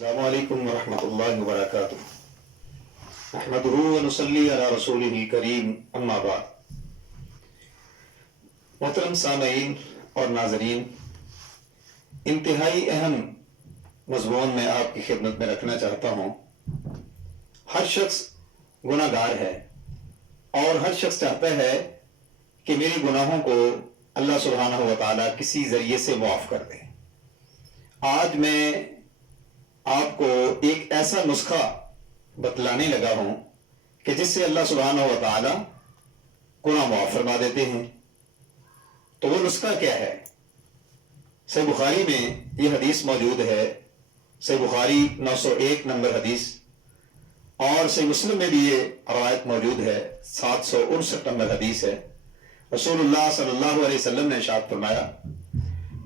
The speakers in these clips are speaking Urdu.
السلام علیکم ورحمۃ اللہ وبرکاتہ نحمدہ ونصلی علی رسولہ کریم اما بعد۔ محترم سامعین اور ناظرین، انتہائی اہم مضمون میں آپ کی خدمت میں رکھنا چاہتا ہوں۔ ہر شخص گناہ گار ہے اور ہر شخص چاہتا ہے کہ میری گناہوں کو اللہ سبحانہ و تعالیٰ کسی ذریعے سے معاف کر دے۔ آج میں آپ کو ایک ایسا نسخہ بتلانے لگا ہوں کہ جس سے اللہ سبحانہ و تعالیٰ گناہ معاف فرما دیتے ہیں۔ تو وہ نسخہ کیا ہے؟ صحیح بخاری میں یہ حدیث موجود ہے، صحیح بخاری 901 نمبر حدیث، اور صحیح مسلم میں بھی یہ روایت موجود ہے، 759 نمبر حدیث ہے۔ رسول اللہ صلی اللہ علیہ وسلم نے ارشاد فرمایا: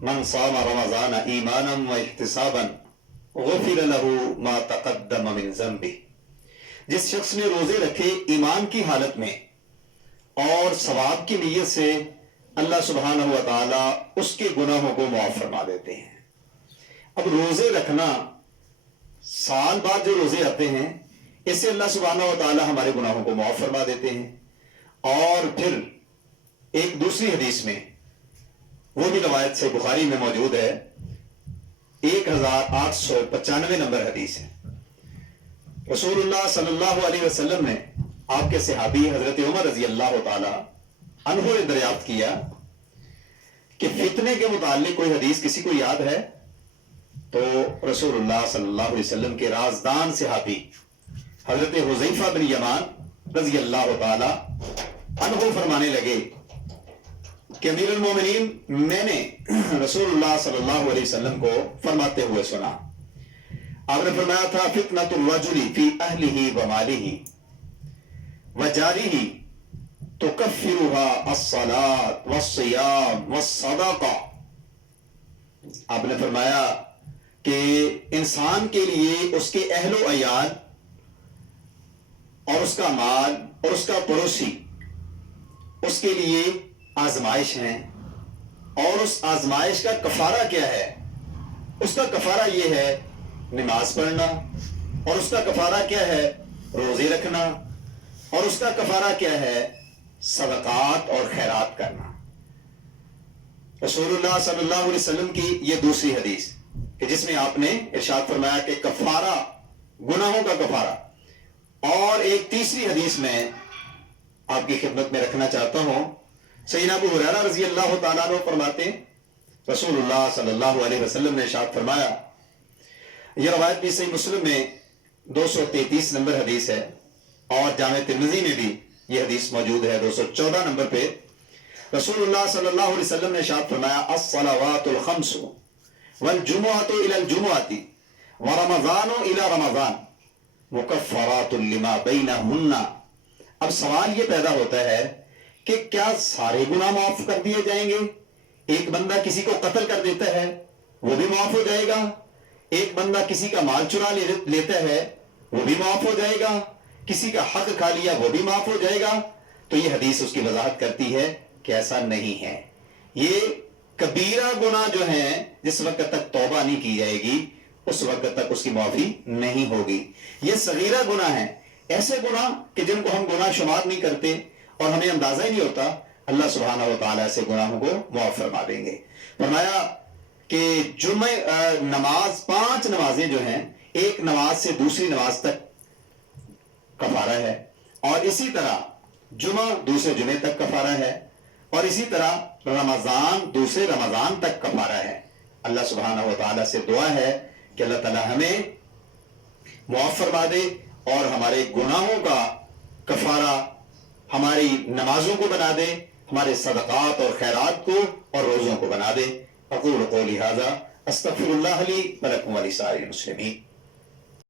من صام رمضان ایمانا و احتسابا غفر له ما تقدم من ذنبه۔ جس شخص نے روزے رکھے ایمان کی حالت میں اور ثواب کی نیت سے، اللہ سبحانہ و تعالیٰ اس کے گناہوں کو معاف فرما دیتے ہیں۔ اب روزے رکھنا، سال بعد جو روزے آتے ہیں، اس سے اللہ سبحانہ و تعالیٰ ہمارے گناہوں کو معاف فرما دیتے ہیں۔ اور پھر ایک دوسری حدیث میں، وہ بھی روایت سے بخاری میں موجود ہے، 1895 نمبر حدیث ہے۔ رسول اللہ صلی اللہ علیہ وسلم نے آپ کے صحابی حضرت عمر رضی اللہ تعالی عنہ نے دریافت کیا کہ فتنے کے متعلق کوئی حدیث کسی کو یاد ہے؟ تو رسول اللہ صلی اللہ علیہ وسلم کے رازدان صحابی حضرت حذیفہ بن یمان رضی اللہ تعالی عنہ فرمانے لگے کہ امیر المومنین، میں نے رسول اللہ صلی اللہ علیہ وسلم کو فرماتے ہوئے سنا، آپ نے فرمایا تھا: فتنۃ الرجل فی اہلہ و مالہ و جارہ تکفرها الصلاۃ والصیام والصدقہ۔ آپ نے فرمایا کہ انسان کے لیے اس کے اہل و عیال اور اس کا مال اور اس کا پڑوسی، اس کے لیے آزمائش ہیں، اور اس آزمائش کا کفارہ کیا ہے؟ اس کا کفارہ یہ ہے نماز پڑھنا، اور اس کا کفارہ کیا ہے؟ روزے رکھنا، اور اس کا کفارہ کیا ہے؟ صدقات اور خیرات کرنا۔ رسول اللہ صلی اللہ علیہ وسلم کی یہ دوسری حدیث کہ جس میں آپ نے ارشاد فرمایا کہ کفارہ، گناہوں کا کفارہ۔ اور ایک تیسری حدیث میں آپ کی خدمت میں رکھنا چاہتا ہوں، سیدنا ابو ہریرہ رضی اللہ تعالیٰ عنہ فرماتے ہیں، رسول اللہ صلی اللہ علیہ وسلم نے ارشاد فرمایا، یہ روایت بھی صحیح مسلم میں 233 نمبر حدیث ہے، اور جامع ترمذی میں بھی یہ حدیث موجود ہے 214 نمبر پہ۔ رسول اللہ صلی اللہ علیہ وسلم نے ارشاد فرمایا: الصلوات الخمس والجمعۃ الی الجمعۃ ورمضان الی رمضان مکفرات لما بینہن۔ اب سوال یہ پیدا ہوتا ہے کہ کیا سارے گناہ معاف کر دیے جائیں گے؟ ایک بندہ کسی کو قتل کر دیتا ہے، وہ بھی معاف ہو جائے گا؟ ایک بندہ کسی کا مال چرا لیتا ہے، وہ بھی معاف ہو جائے گا؟ کسی کا حق کھا لیا، وہ بھی معاف ہو جائے گا؟ تو یہ حدیث اس کی وضاحت کرتی ہے کہ ایسا نہیں ہے۔ یہ کبیرہ گناہ جو ہیں، جس وقت تک توبہ نہیں کی جائے گی، اس وقت تک اس کی معافی نہیں ہوگی۔ یہ صغیرہ گناہ ہیں، ایسے گناہ کہ جن کو ہم گناہ شمار نہیں کرتے اور ہمیں اندازہ ہی نہیں ہوتا، اللہ سبحانہ و تعالیٰ سے گناہوں کو معاف فرما دیں گے۔ فرمایا کہ نماز، 5 نمازیں جو ہیں، ایک نماز سے دوسری نماز تک کفارہ ہے، اور اسی طرح جمعہ دوسرے جمعے تک کفارہ ہے، اور اسی طرح رمضان دوسرے رمضان تک کفارہ ہے۔ اللہ سبحانہ و تعالیٰ سے دعا ہے کہ اللہ تعالیٰ ہمیں معاف فرما دے اور ہمارے گناہوں کا کفارہ ہماری نمازوں کو بنا دے، ہمارے صدقات اور خیرات کو اور روزوں کو بنا دے۔ اقول قولی ھذا استغفر اللہ لی ولکم ولسائر المسلمین۔